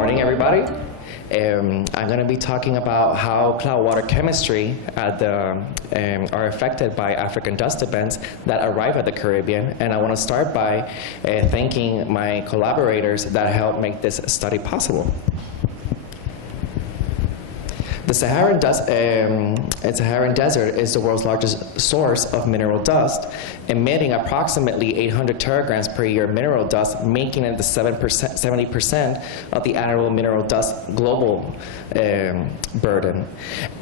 morning, everybody. I'm going to be talking about how cloud water chemistry are affected by African dust events that arrive at the Caribbean. And I want to start by thanking my collaborators that helped make this study possible. The Saharan Desert is the world's largest source of mineral dust, emitting approximately 800 teragrams per year mineral dust, making it the 70% of the annual mineral dust global burden.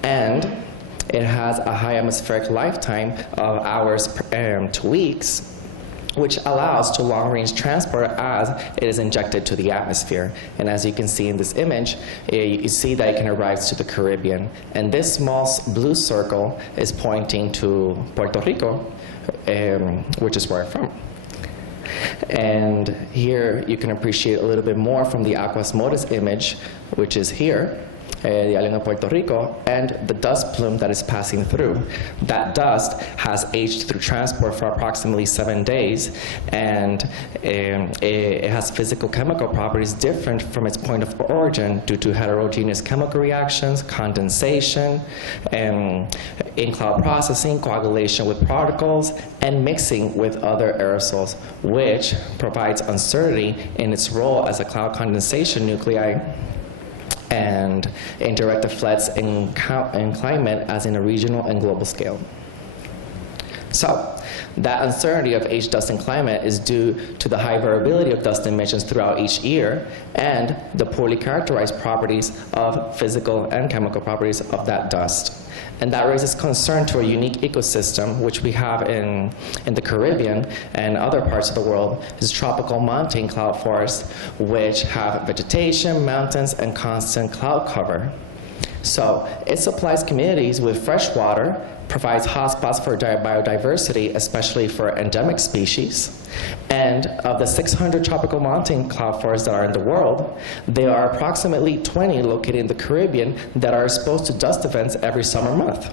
And it has a high atmospheric lifetime of hours to weeks, which allows to long-range transport as it is injected to the atmosphere. And as you can see in this image, you see that it can arrive to the Caribbean. And this small blue circle is pointing to Puerto Rico, which is where I'm from. And here you can appreciate a little bit more from the aqueous motus image, which is here, the island of Puerto Rico, and the dust plume that is passing through. That dust has aged through transport for approximately 7 days, and it has physical chemical properties different from its point of origin due to heterogeneous chemical reactions, condensation, in-cloud processing, coagulation with particles, and mixing with other aerosols, which provides uncertainty in its role as a cloud condensation nuclei and indirect effects in climate as in a regional and global scale. So, that uncertainty of age, dust, and climate is due to the high variability of dust emissions throughout each year and the poorly characterized properties of physical and chemical properties of that dust. And that raises concern to a unique ecosystem, which we have in the Caribbean and other parts of the world, is tropical montane cloud forests, which have vegetation, mountains, and constant cloud cover. So it supplies communities with fresh water, provides hotspots for biodiversity, especially for endemic species. And of the 600 tropical montane cloud forests that are in the world, there are approximately 20 located in the Caribbean that are exposed to dust events every summer month.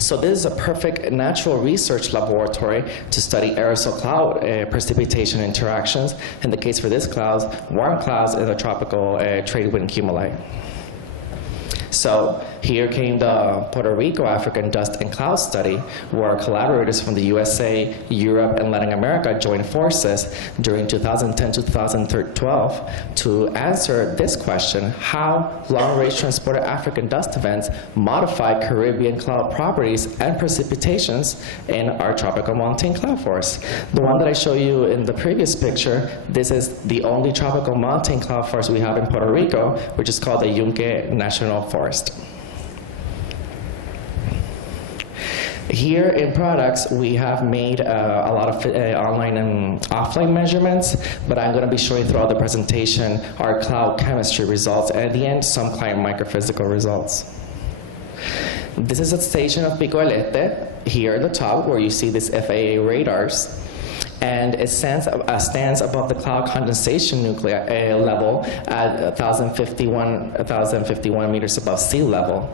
So this is a perfect natural research laboratory to study aerosol cloud precipitation interactions. In the case for this clouds, warm clouds in the tropical trade wind cumuli. So here came the Puerto Rico African Dust and Cloud Study, where collaborators from the USA, Europe, and Latin America joined forces during 2010 to 2012 to answer this question: how long-range transported African dust events modify Caribbean cloud properties and precipitations in our tropical montane cloud forests. The one that I showed you in the previous picture, this is the only tropical montane cloud forest we have in Puerto Rico, which is called the Yunque National Forest. Here in products, we have made a lot of online and offline measurements, but I'm going to be showing throughout the presentation our cloud chemistry results, and at the end, some client microphysical results. This is a station of Pico del Este, here at the top, where you see these FAA radars. And it stands above the cloud condensation nuclei level at 1,051 meters above sea level,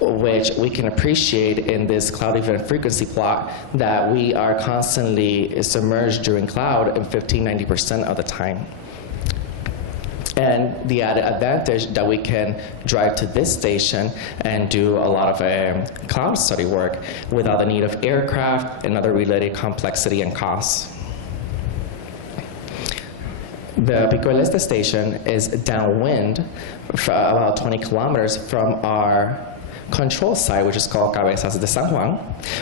which we can appreciate in this cloud event frequency plot that we are constantly submerged during cloud in 90% of the time. And the added advantage that we can drive to this station and do a lot of cloud study work without the need of aircraft and other related complexity and costs. The Pico del Este station is downwind for about 20 kilometers from our control site, which is called Cabezas de San Juan,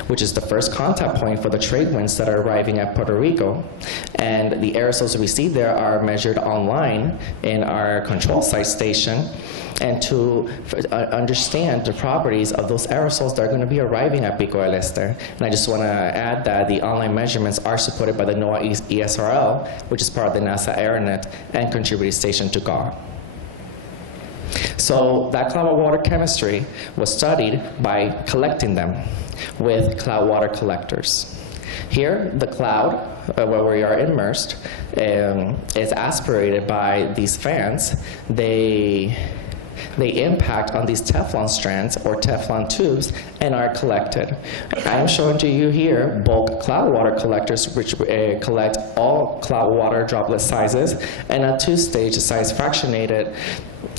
which is the first contact point for the trade winds that are arriving at Puerto Rico. And the aerosols we see there are measured online in our control site station. And to understand the properties of those aerosols that are going to be arriving at Pico del Este. And I just want to add that the online measurements are supported by the NOAA ESRL, which is part of the NASA AeroNet and contributing station to GAW. So that cloud water chemistry was studied by collecting them with cloud water collectors. Here, the cloud, where we are immersed, is aspirated by these fans. They They impact on these Teflon strands or Teflon tubes and are collected. I am showing to you here bulk cloud water collectors, which collect all cloud water droplet sizes, and a two-stage size fractionated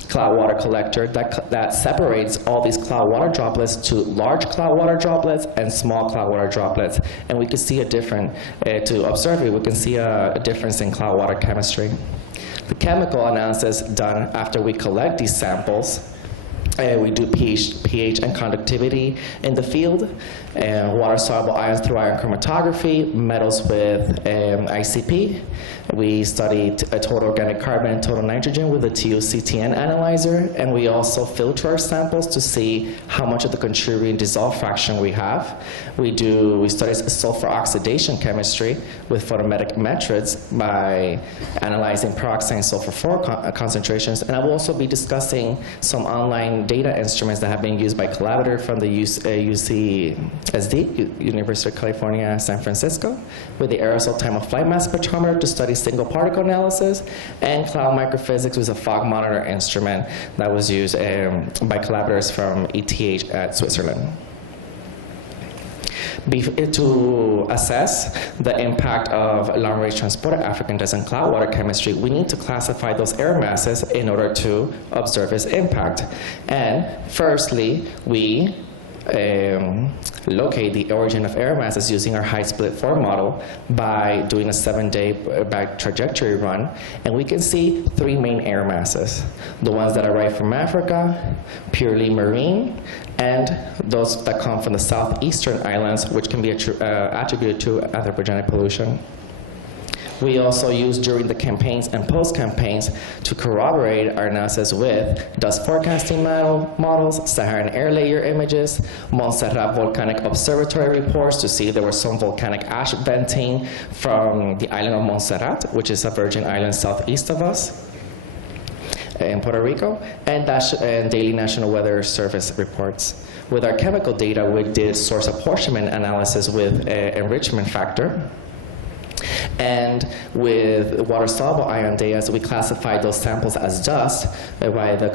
cloud water collector that separates all these cloud water droplets to large cloud water droplets and small cloud water droplets. And we can see a difference, to observe it, we can see a difference in cloud water chemistry. The chemical analysis done after we collect these samples, we do pH and conductivity in the field, water-soluble ions through ion chromatography, metals with ICP. We studied total organic carbon and total nitrogen with the TOCTN analyzer, and we also filter our samples to see how much of the contributing dissolved fraction we have. We study sulfur oxidation chemistry with photometric methods by analyzing peroxide and sulfur 4 concentrations, and I will also be discussing some online data instruments that have been used by collaborators from the UCSD, University of California, San Francisco, with the aerosol time of flight mass spectrometer to study single particle analysis, and cloud microphysics was a fog monitor instrument that was used by collaborators from ETH at Switzerland. To assess the impact of long-range transported African dust and cloud water chemistry, we need to classify those air masses in order to observe its impact. And firstly, we locate the origin of air masses using our high split 4 model by doing a 7-day back trajectory run, and we can see 3 main air masses: the ones that arrive from Africa, purely marine, and those that come from the southeastern islands, which can be attributed to anthropogenic pollution. We also use during the campaigns and post-campaigns to corroborate our analysis with dust forecasting models, Saharan air layer images, Montserrat volcanic observatory reports to see if there was some volcanic ash venting from the island of Montserrat, which is a virgin island southeast of us in Puerto Rico, and daily National Weather Service reports. With our chemical data, we did source apportionment analysis with enrichment factor. And with water-soluble ion Diaz, we classified those samples as dust by the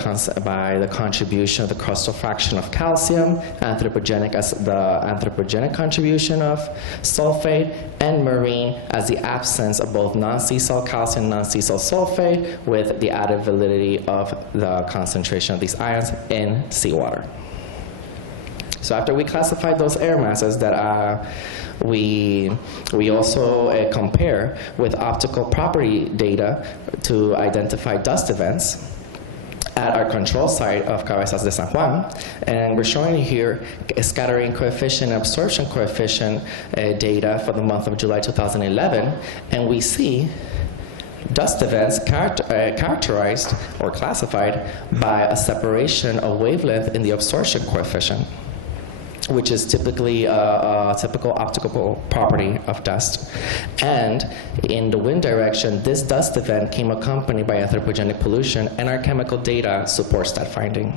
contribution of the crustal fraction of calcium, anthropogenic as the anthropogenic contribution of sulfate, and marine as the absence of both non-sea salt calcium and non-sea salt sulfate, with the added validity of the concentration of these ions in seawater. So after we classified those air masses that we also compare with optical property data to identify dust events at our control site of Cabezas de San Juan. And we're showing you here a scattering coefficient and absorption coefficient data for the month of July 2011. And we see dust events characterized or classified by a separation of wavelength in the absorption coefficient, which is typically a typical optical property of dust. And in the wind direction, this dust event came accompanied by anthropogenic pollution, and our chemical data supports that finding.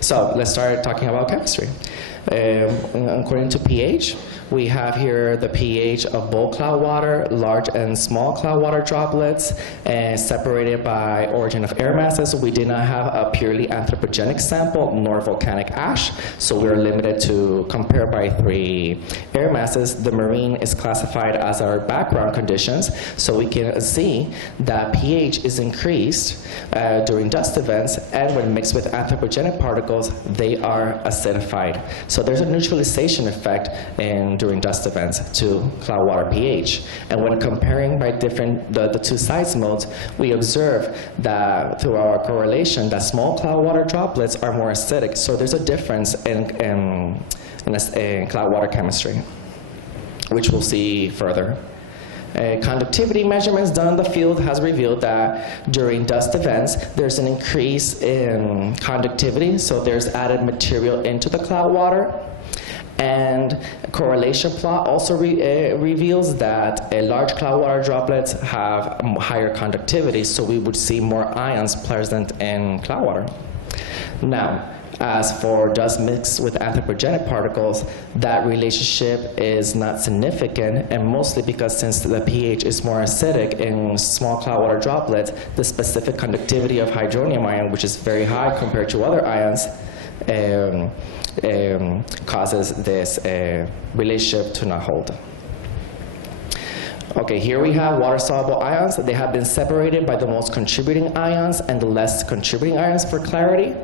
So let's start talking about chemistry. According to pH, we have here the pH of bulk cloud water, large and small cloud water droplets, and separated by origin of air masses. We did not have a purely anthropogenic sample nor volcanic ash, so we're limited to compare by 3 air masses. The marine is classified as our background conditions, so we can see that pH is increased during dust events, and when mixed with anthropogenic particles, they are acidified. So there's a neutralization effect during dust events to cloud water pH. And when comparing by the 2 size modes, we observe that through our correlation that small cloud water droplets are more acidic. So there's a difference in cloud water chemistry, which we'll see further. Conductivity measurements done in the field has revealed that during dust events, there's an increase in conductivity, so there's added material into the cloud water. And a correlation plot also reveals that large cloud water droplets have higher conductivity, so we would see more ions present in cloud water. Now, As for dust mixed with anthropogenic particles, that relationship is not significant, and mostly because since the pH is more acidic in small cloud water droplets, the specific conductivity of hydronium ion, which is very high compared to other ions, causes this relationship to not hold. Okay, here we have water-soluble ions. They have been separated by the most contributing ions and the less contributing ions for clarity.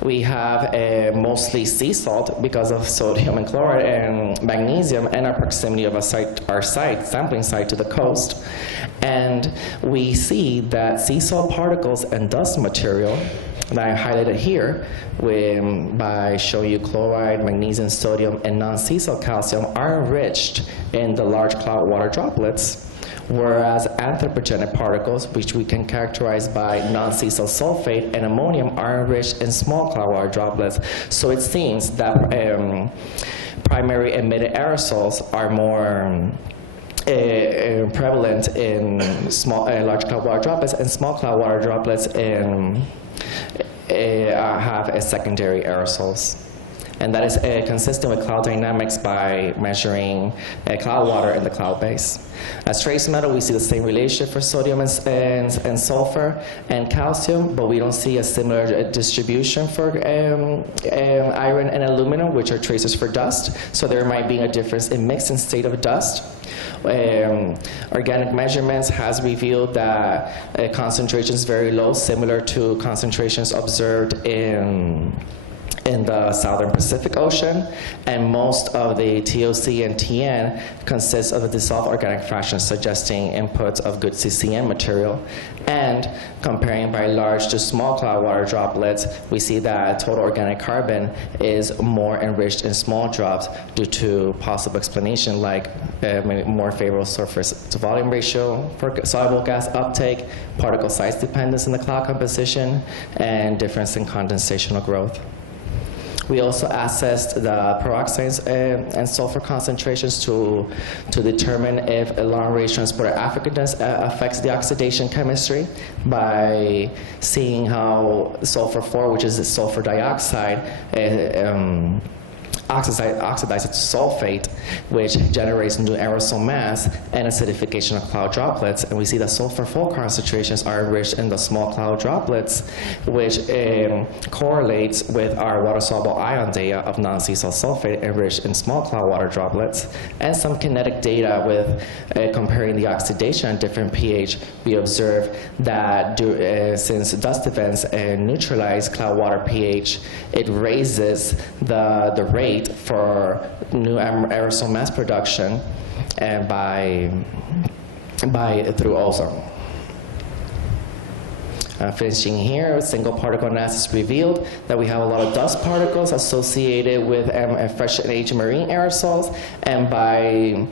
We have mostly sea salt because of sodium and chloride and magnesium and our proximity of our sampling site to the coast. And we see that sea salt particles and dust material that I highlighted here by showing you chloride, magnesium, sodium, and non-sea salt calcium are enriched in the large cloud water droplets, whereas anthropogenic particles, which we can characterize by non-sea salt sulfate and ammonium, are enriched in small cloud water droplets. So it seems that primary emitted aerosols are more prevalent in large cloud water droplets, and small cloud water droplets have secondary aerosols. And that is consistent with cloud dynamics by measuring cloud water in the cloud base. As trace metal, we see the same relationship for sodium and sulfur and calcium, but we don't see a similar distribution for iron and aluminum, which are traces for dust. So there might be a difference in mix and state of dust. Organic measurements has revealed that concentrations very low, similar to concentrations observed in the Southern Pacific Ocean, and most of the TOC and TN consists of a dissolved organic fraction, suggesting inputs of good CCM material. And comparing by large to small cloud water droplets, we see that total organic carbon is more enriched in small drops due to possible explanation like more favorable surface to volume ratio for soluble gas uptake, particle size dependence in the cloud composition, and difference in condensational growth. We also assessed the peroxides and sulfur concentrations to determine if a long-range transporter affectance affects the oxidation chemistry by seeing how sulfur-4, which is the sulfur dioxide, oxidizes to sulfate, which generates new aerosol mass and acidification of cloud droplets. And we see that sulfur-4 concentrations are enriched in the small cloud droplets, which correlates with our water-soluble ion data of non-sea salt sulfate enriched in small cloud water droplets, and some kinetic data with comparing the oxidation at different pH. We observe that since dust events neutralize cloud water pH, it raises the rate for new aerosol mass production and through ozone. Finishing here, single particle analysis revealed that we have a lot of dust particles associated with fresh and aging marine aerosols, and by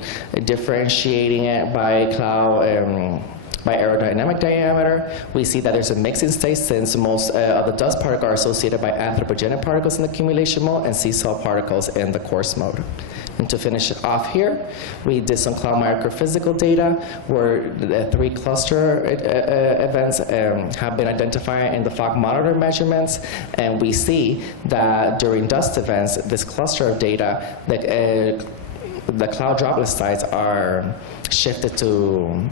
differentiating it by cloud by aerodynamic diameter, we see that there's a mixing state, since most of the dust particles are associated by anthropogenic particles in the accumulation mode and sea salt particles in the coarse mode. And to finish it off here, we did some cloud microphysical data where the 3 cluster events have been identified in the fog monitor measurements, and we see that during dust events, this cluster of data, the cloud droplet size are shifted to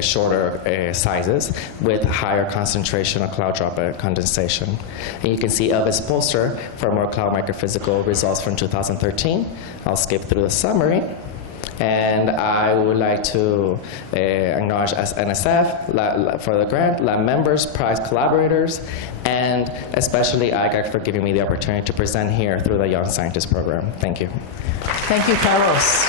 shorter sizes with higher concentration of cloud droplet condensation. And you can see Elvis' poster for more cloud microphysical results from 2013. I'll skip through the summary. And I would like to acknowledge NSF for the grant, lab members, prize collaborators, and especially IGAC for giving me the opportunity to present here through the Young Scientist Program. Thank you. Thank you, Carlos.